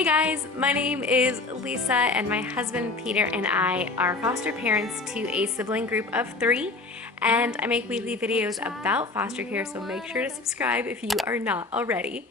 Hey guys, my name is Lisa and my husband Peter and I are foster parents to a sibling group of 3, and I make weekly videos about foster care, so make sure to subscribe if you are not already.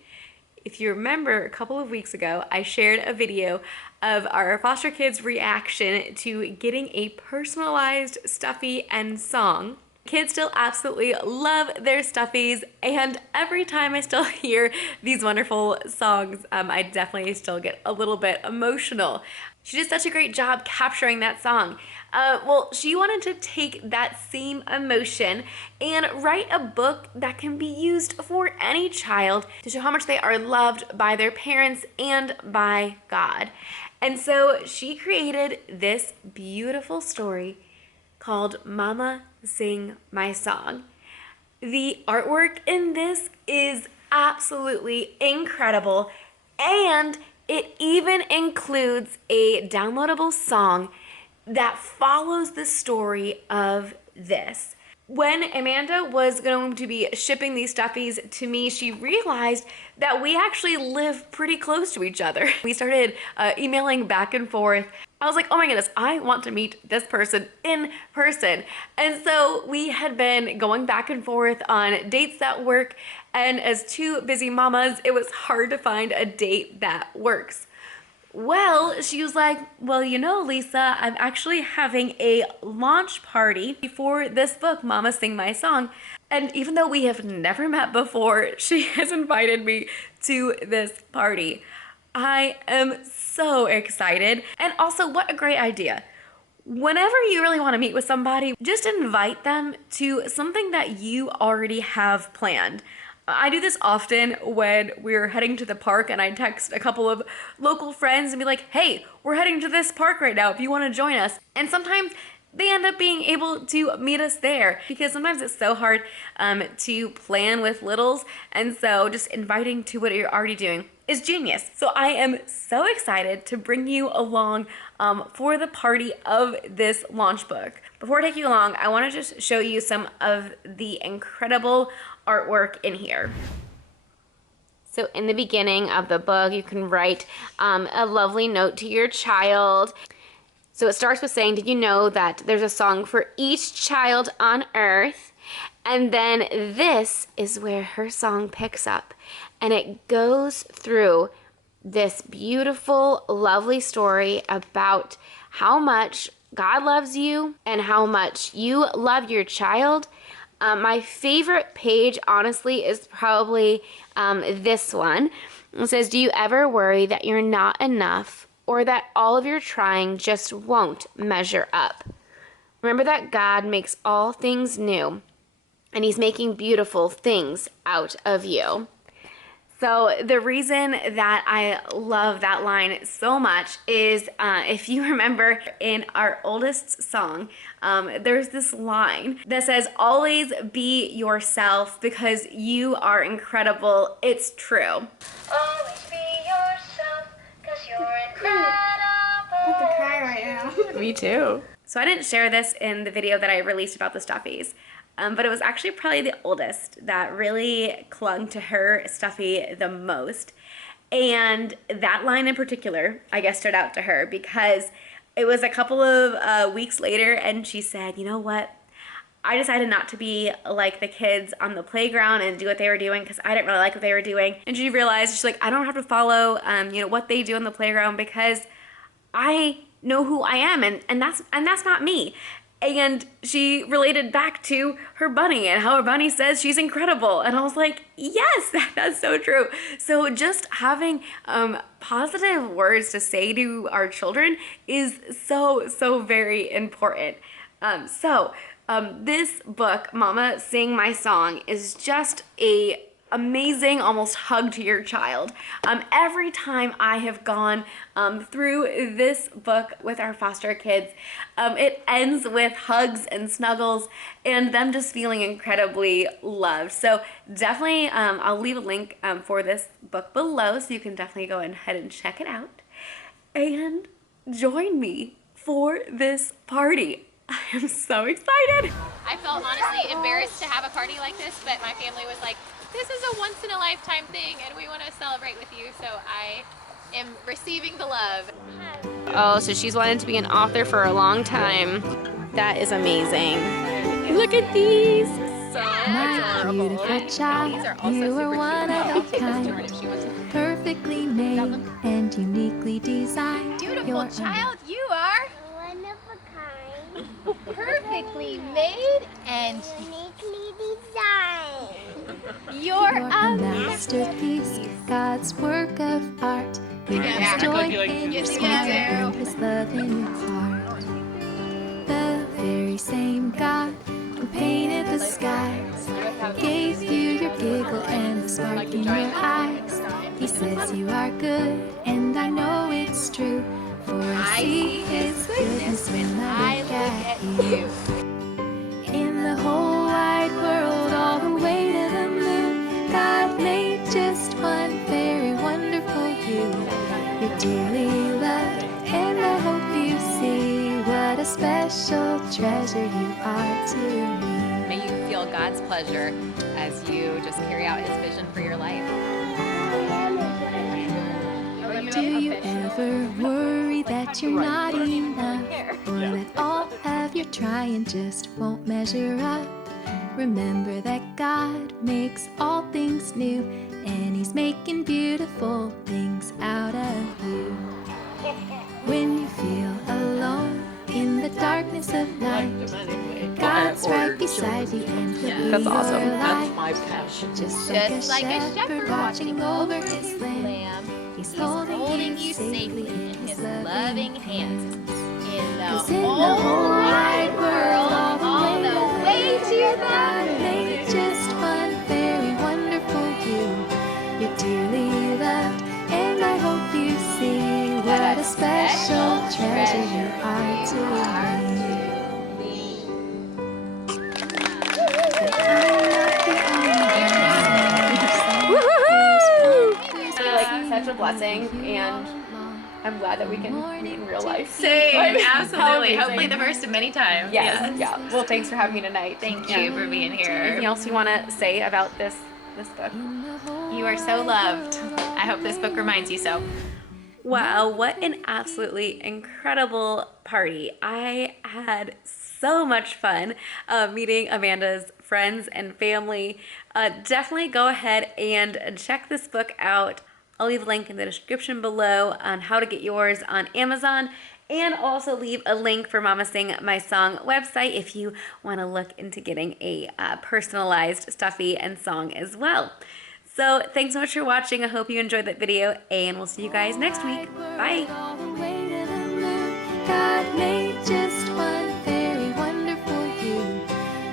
If you remember, a couple of weeks ago, I shared a video of our foster kids' reaction to getting a personalized stuffy and song. Kids still absolutely love their stuffies, and every time I still hear these wonderful songs, I definitely still get a little bit emotional. She did such a great job capturing that song. Well, she wanted to take that same emotion and write a book that can be used for any child to show how much they are loved by their parents and by God. And so she created this beautiful story called Mama Sing My Song. The artwork in this is absolutely incredible, and it even includes a downloadable song that follows the story of this. When Amanda was going to be shipping these stuffies to me, she realized that we actually live pretty close to each other. We started emailing back and forth. I was like, oh my goodness, I want to meet this person in person. And so we had been going back and forth on dates that work, and as 2 busy mamas, it was hard to find a date that works. Well, she was like, well, you know, Lisa, I'm actually having a launch party for this book, Mama Sing My Song. And even though we have never met before, she has invited me to this party. I am so excited. And also, what a great idea. Whenever you really want to meet with somebody, just invite them to something that you already have planned. I do this often when we're heading to the park, and I text a couple of local friends and be like, hey, we're heading to this park right now if you want to join us. And sometimes they end up being able to meet us there, because sometimes it's so hard to plan with littles, and so just inviting to what you're already doing is genius. So I am so excited to bring you along for the party of this launch book. Before I take you along, I want to just show you some of the incredible artwork in here. So in the beginning of the book, you can write a lovely note to your child. So it starts with saying, did you know that there's a song for each child on earth? And then this is where her song picks up. And it goes through this beautiful, lovely story about how much God loves you and how much you love your child. My favorite page, honestly, is probably this one. It says, do you ever worry that you're not enough, or that all of your trying just won't measure up? Remember that God makes all things new, and He's making beautiful things out of you. So the reason that I love that line so much is if you remember in our oldest song, there's this line that says, always be yourself because you are incredible. It's true. Always be yourself because you're incredible. I have to cry right now. Me too. So I didn't share this in the video that I released about the stuffies. But it was actually probably the oldest that really clung to her stuffy the most. And that line in particular, I guess, stood out to her because it was a couple of weeks later, and she said, you know what? I decided not to be like the kids on the playground and do what they were doing because I didn't really like what they were doing. And she realized, she's like, I don't have to follow what they do on the playground because I know who I am, and that's not me. And she related back to her bunny and how her bunny says she's incredible. And I was like, yes, that's so true. So just having positive words to say to our children is so very important. This book, Mama Sing My Song, is just a amazing, almost hug to your child. Every time I have gone through this book with our foster kids, it ends with hugs and snuggles and them just feeling incredibly loved. So definitely, I'll leave a link for this book below, so you can definitely go ahead and check it out and join me for this party. I am so excited. I felt honestly embarrassed to have a party like this, but my family was like, this is a once-in-a-lifetime thing and we want to celebrate with you. So I am receiving the love. Oh, so she's wanted to be an author for a long time. That is amazing. Look at these. So My beautiful child, you are one of a kind, perfectly made and uniquely designed. Beautiful You're child, you are One of a kind, perfectly made and uniquely designed. you're a masterpiece, God's work of art. With His joy in your smile and His love in your heart. The very same God who painted the skies gave you your giggle and the spark in your eyes. He says you are good, and I know it's true, for I see His goodness when I look at you. In the whole wide world, all the way to the moon, God made just one very wonderful you. You're dearly loved, and I hope you see what a special treasure you are to me. May you feel God's pleasure as you just carry out His vision for your life. Do you ever worry that you're not enough, or that all of your trying just won't measure up? Remember that God makes all things new, and He's making beautiful things out of you. When you feel alone in the darkness of night, God's right beside you and He'll be That's awesome. your light. That's my passion. Just like a shepherd watching over his lamb. He's holding you safely in His loving hands. In the 'Cause in the whole whole wide wide world, all the way to God the made just one very wonderful you. You're dearly loved, and I hope you see what a special treasure you are to me. But I'm not the only one. Like such a blessing, and I'm glad that we can meet in real life. Same, How absolutely. amazing. Hopefully the first of many times. Yes, yeah. Well, thanks for having me tonight. Thank you for being here. Anything else you want to say about this book? You are so loved. I hope this book reminds you so. Wow, what an absolutely incredible party. I had so much fun meeting Amanda's friends and family. Definitely go ahead and check this book out. I'll leave a link in the description below on how to get yours on Amazon, and also leave a link for Mama Sing My Song website if you want to look into getting a personalized stuffy and song as well. So thanks so much for watching. I hope you enjoyed that video, and we'll see you guys next week. Bye. All the way to the moon, God made just one very wonderful you.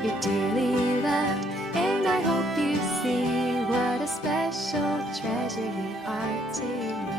You're dearly loved, and I hope you see what a special treasure you are to me.